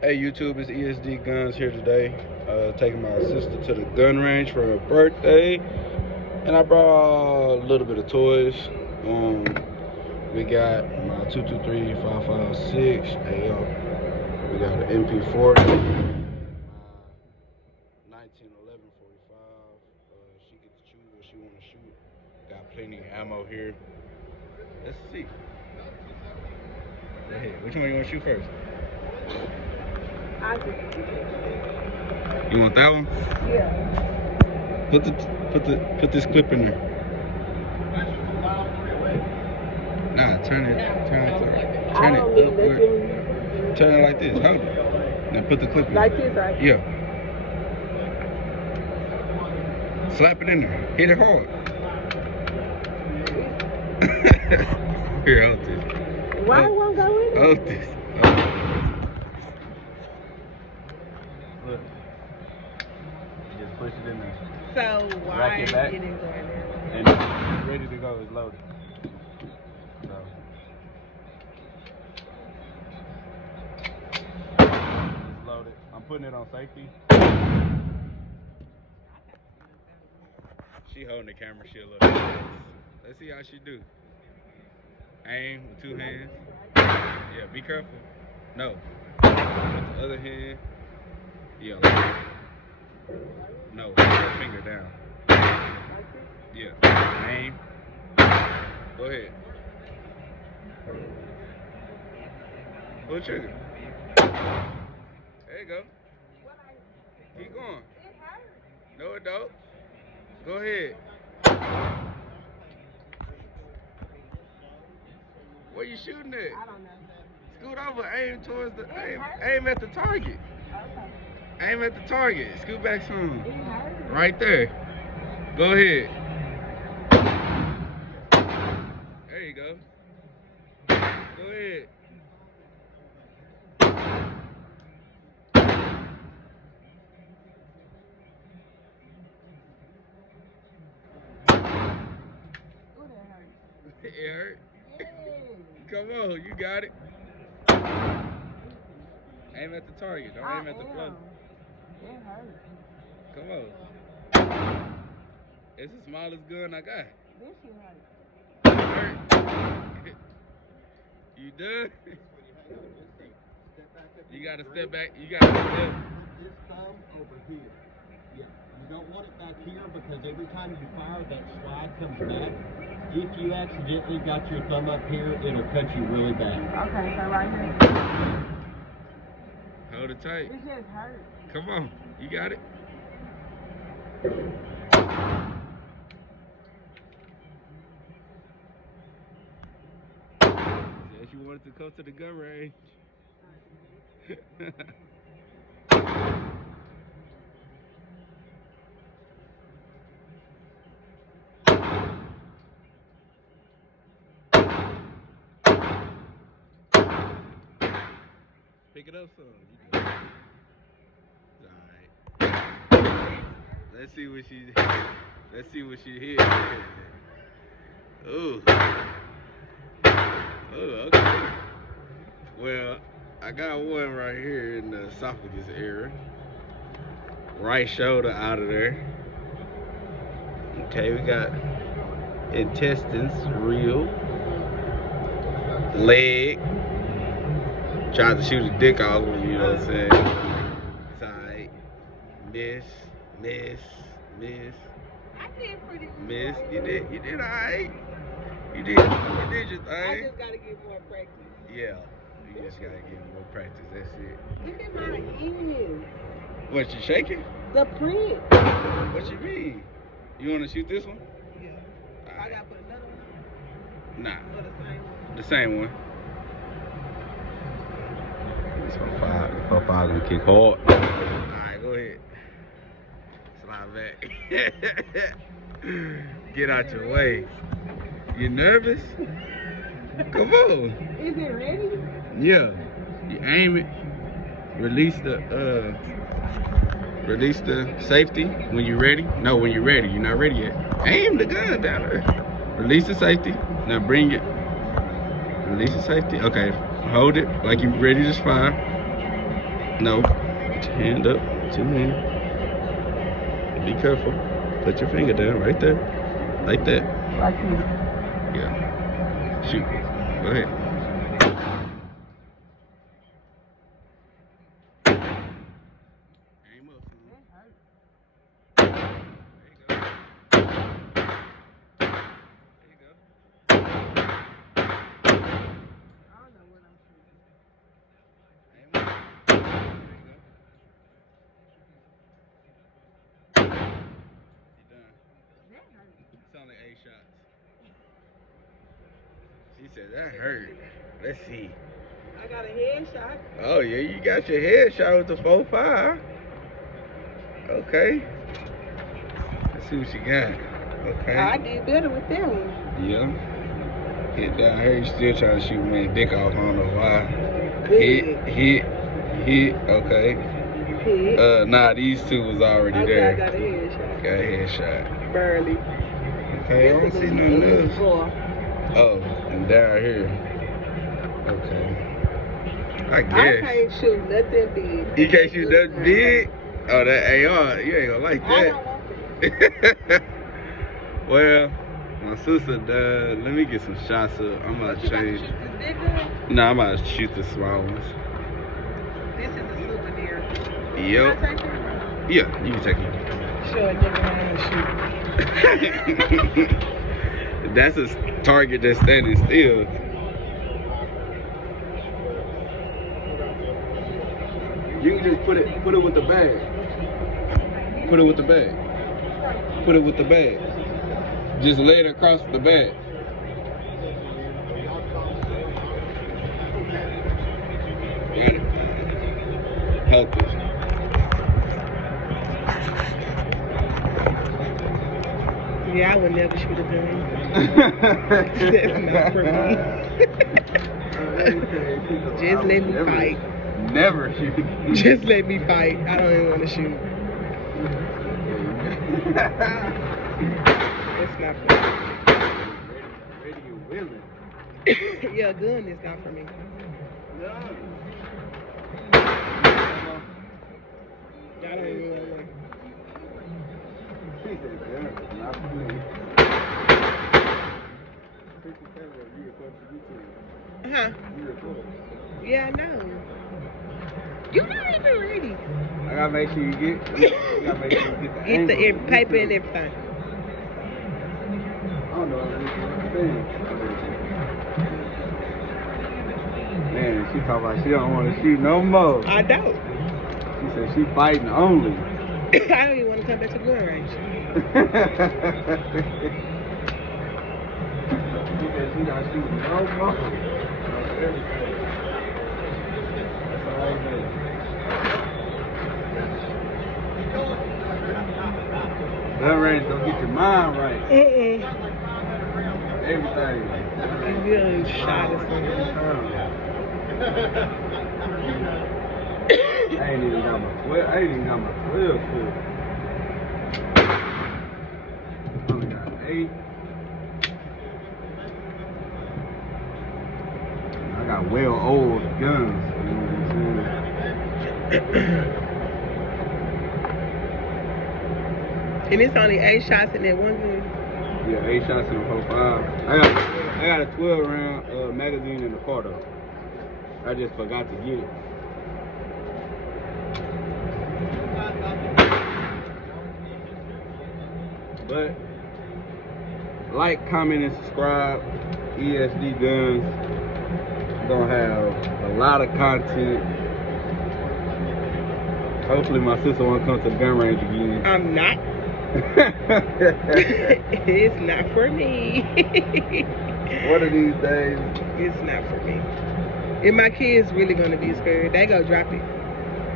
Hey YouTube, it's ESD Guns here today. Taking my sister to the gun range for her birthday, and I brought a little bit of toys. Um, we got my 223 556 AR. We got an MP40, my 1911 45. She gets to choose what she want to shoot. Got plenty of ammo here. Let's see. Go ahead. Which one you want to shoot first? You want that one? Yeah. Put this clip in there. Nah, turn it upward. Turn it like this. Hold it. Now put the clip in. Like this, right? Yeah. Slap it in there. Hit it hard. Here, hold this. Why it won't go in there? Hold this. Look. You just push it in there. So why Rack it back. it didn't go in there? And it's ready to go. It's loaded. So. It's loaded. I'm putting it on safety. She holding the camera. She a little. Let's see how she do. Aim with two hands. Yeah, be careful. No. With the other hand. Yeah. Like, no, put your finger down. Yeah. Aim. Go ahead. Pull the trigger. There you go. Keep going. No, it don't. Go ahead. Where you shooting at? I don't know. Scoot over. Aim towards the aim at the target. Okay. Aim at the target. Scoot back some. It hurt. Right there. Go ahead. There you go. Go ahead. Oh, that hurt. It hurt. Yeah. Come on, you got it. Aim at the target. Don't aim at the floor. It hurt. Come on. It's the smallest gun I got. This shit hurt. Hurt. You done? You gotta step back. You gotta step. This thumb over here. Yeah. You don't want it back here because every time you fire, that slide comes back. If you accidentally got your thumb up here, it'll cut you really bad. Okay, so right here. Hold it tight. It just hurt. Come on. You got it. Said you wanted to come to the gun range. Pick it up some. Alright. Let's see what she hit. Ooh. Oh, okay. Well, I got one right here in the esophagus area. Right shoulder out of there. Okay, we got intestines, real. Leg. Tried to shoot his dick off, you know what I'm saying? Side. Miss. I did pretty good. Miss. You did alright. You did your thing. I just gotta get more practice. Yeah. You just gotta get more practice, that's it. Look at my ears. What, you shaking? The print. What you mean? You wanna shoot this one? Yeah. I Alright. gotta put another one Nah. or the same one. The same one. So five gonna kick hard. Alright, go ahead. Slide back. Get out your way. You nervous? Come on. Is it ready? Yeah. You aim it. Release the safety when you're ready. No, when you're ready. You're not ready yet. Aim the gun down there. Release the safety. Now bring it. Release the safety. Okay. Hold it like you're ready to fire. No. Hand up. 2 hands. Be careful. Put your finger down right there. Like that. Like this. Yeah. Shoot. Go ahead. Aim up. There you go. There you go. I don't know what I'm shooting. Aim up. There you go. You done. That hurt. It's only 8 shots. She said that hurt. Let's see. I got a headshot. Oh yeah, you got your head shot with the 4.5. Okay. Let's see what you got. Okay. I did better with that one. Yeah. Hit down here. You still trying to shoot me dick off. I don't know why. Good. Hit. Okay. Hit. Nah, these two was already Okay, there. I got a headshot. Got a headshot. Barely. Okay, I don't see nothing else. Four. Oh, and down here. Okay. I I guess. can't shoot nothing big. You can't shoot nothing big? Oh, that AR. You ain't gonna like I that. don't want that. Well, my sister done. Let me get some shots up. I'm about to You got to change. shoot this big gun? No, I'm about to shoot the small ones. This is a souvenir. Yep. Can I take it? Yeah, you can take it. Sure, nigga, I ain't shoot. That's a target that's standing still. You can just put it with the bag. Put it with the bag. Put it with the bag. Just lay it across the bag. Got it. Help us. Yeah, I would never shoot a gun. That's not for me. Just let me fight. Never shoot. Just let me fight. I don't even want to shoot. It's not for Ready and willing. me. Yeah, a gun is not for me. No. I don't even want one. She said, "Gun is not for me." 57, you record to YouTube. Huh? You record. Yeah, I know. You're not even ready. I gotta make sure you get. You gotta make sure you get the Get the angle. paper and everything. I don't know. Man, she talking about she don't want to shoot no more. I don't. She said she fighting only. I don't even want to come back to the gun range. She said she not shooting no more. Everything. That's all I know. Gun range don't get your mind right. Everything. You done shot or something. I ain't even got my 12. I ain't even got my 12 full. Only got 8. I got well old guns. You know what I'm saying? And it's only 8 shots in that one gun. Yeah, 8 shots in a 4.5. I got a 12 round magazine in the car though. I just forgot to get it. But like, comment, and subscribe. ESD Guns gonna have a lot of content. Hopefully my sister won't come to the gun range again. I'm not. It's not for me. One of these days. It's not for me. And my kids really gonna be scared. They go drop it.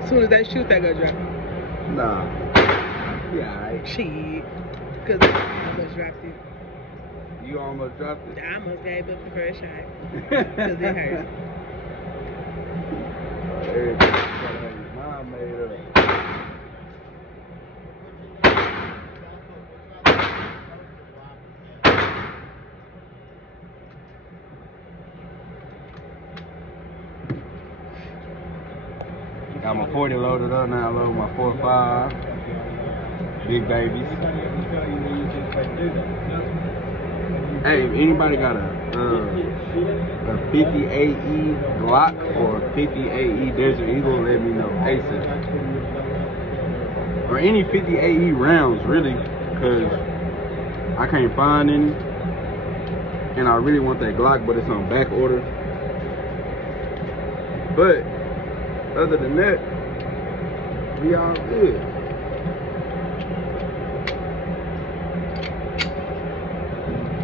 As soon as they shoot, they go drop it. Nah. Yeah, alright. Shit. Cause I almost dropped it. You almost dropped it. I almost gave up the first shot. Cause it hurt. Everything gotta have your mind made up. Got my 40 loaded up now. Load my 4.5. Big babies. Hey, if anybody got a 50 AE Glock or 50 AE Desert Eagle, let me know ASAP. Or any 50 AE rounds, really, because I can't find any. And I really want that Glock, but it's on back order. But other than that, we all good.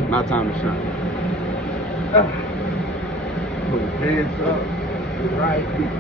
My time to shine. Put his hands up, right here.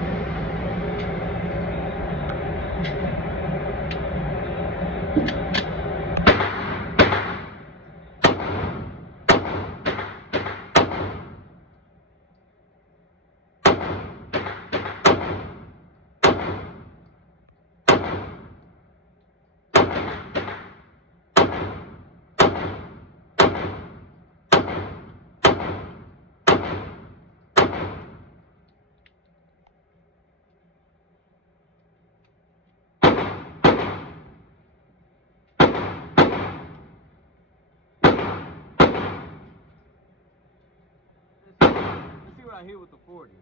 Let's see what I hit with the 40.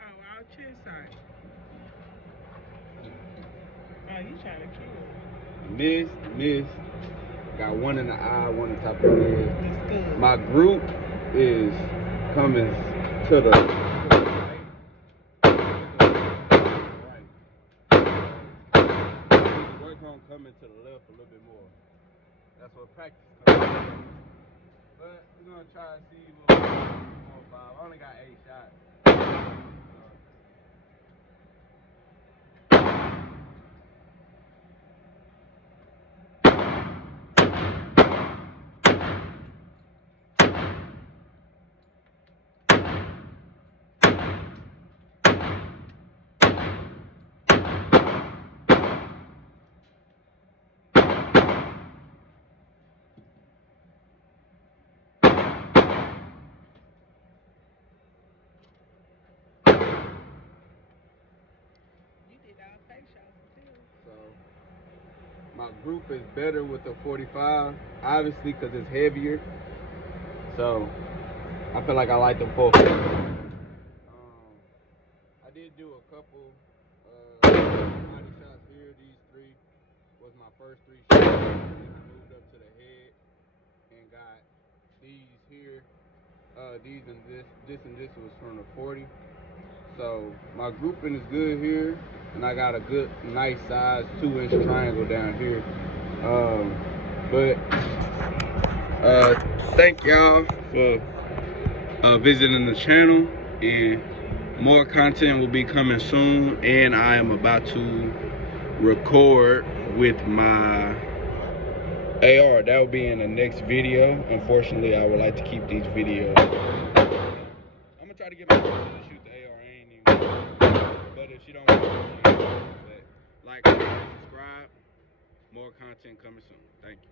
Oh, our chest side. Oh, you trying to kill. Miss. Got one in the eye, one on top of the head. That's good. My group is coming to the right. Work on coming to the left a little bit more. That's what practice comes. But we're gonna try to see what we can do. 4 5. I only got 8 shots. You did our face shots too. So my group is better with the 45, obviously, because it's heavier. So I feel like I like the 4.5. I did do a couple body shots here. These 3 was my first 3 shots. And then I moved up to the head and got these here. These and this was from the 40. So my grouping is good here, and I got a good, nice size 2-inch triangle down here. But thank y'all for visiting the channel, and more content will be coming soon. And I am about to record with my AR. That will be in the next video. Unfortunately, I would like to keep these videos. I'm gonna try to get my sister to shoot the AR. I ain't even. But if she don't, like, comment, subscribe. More content coming soon. Thank you.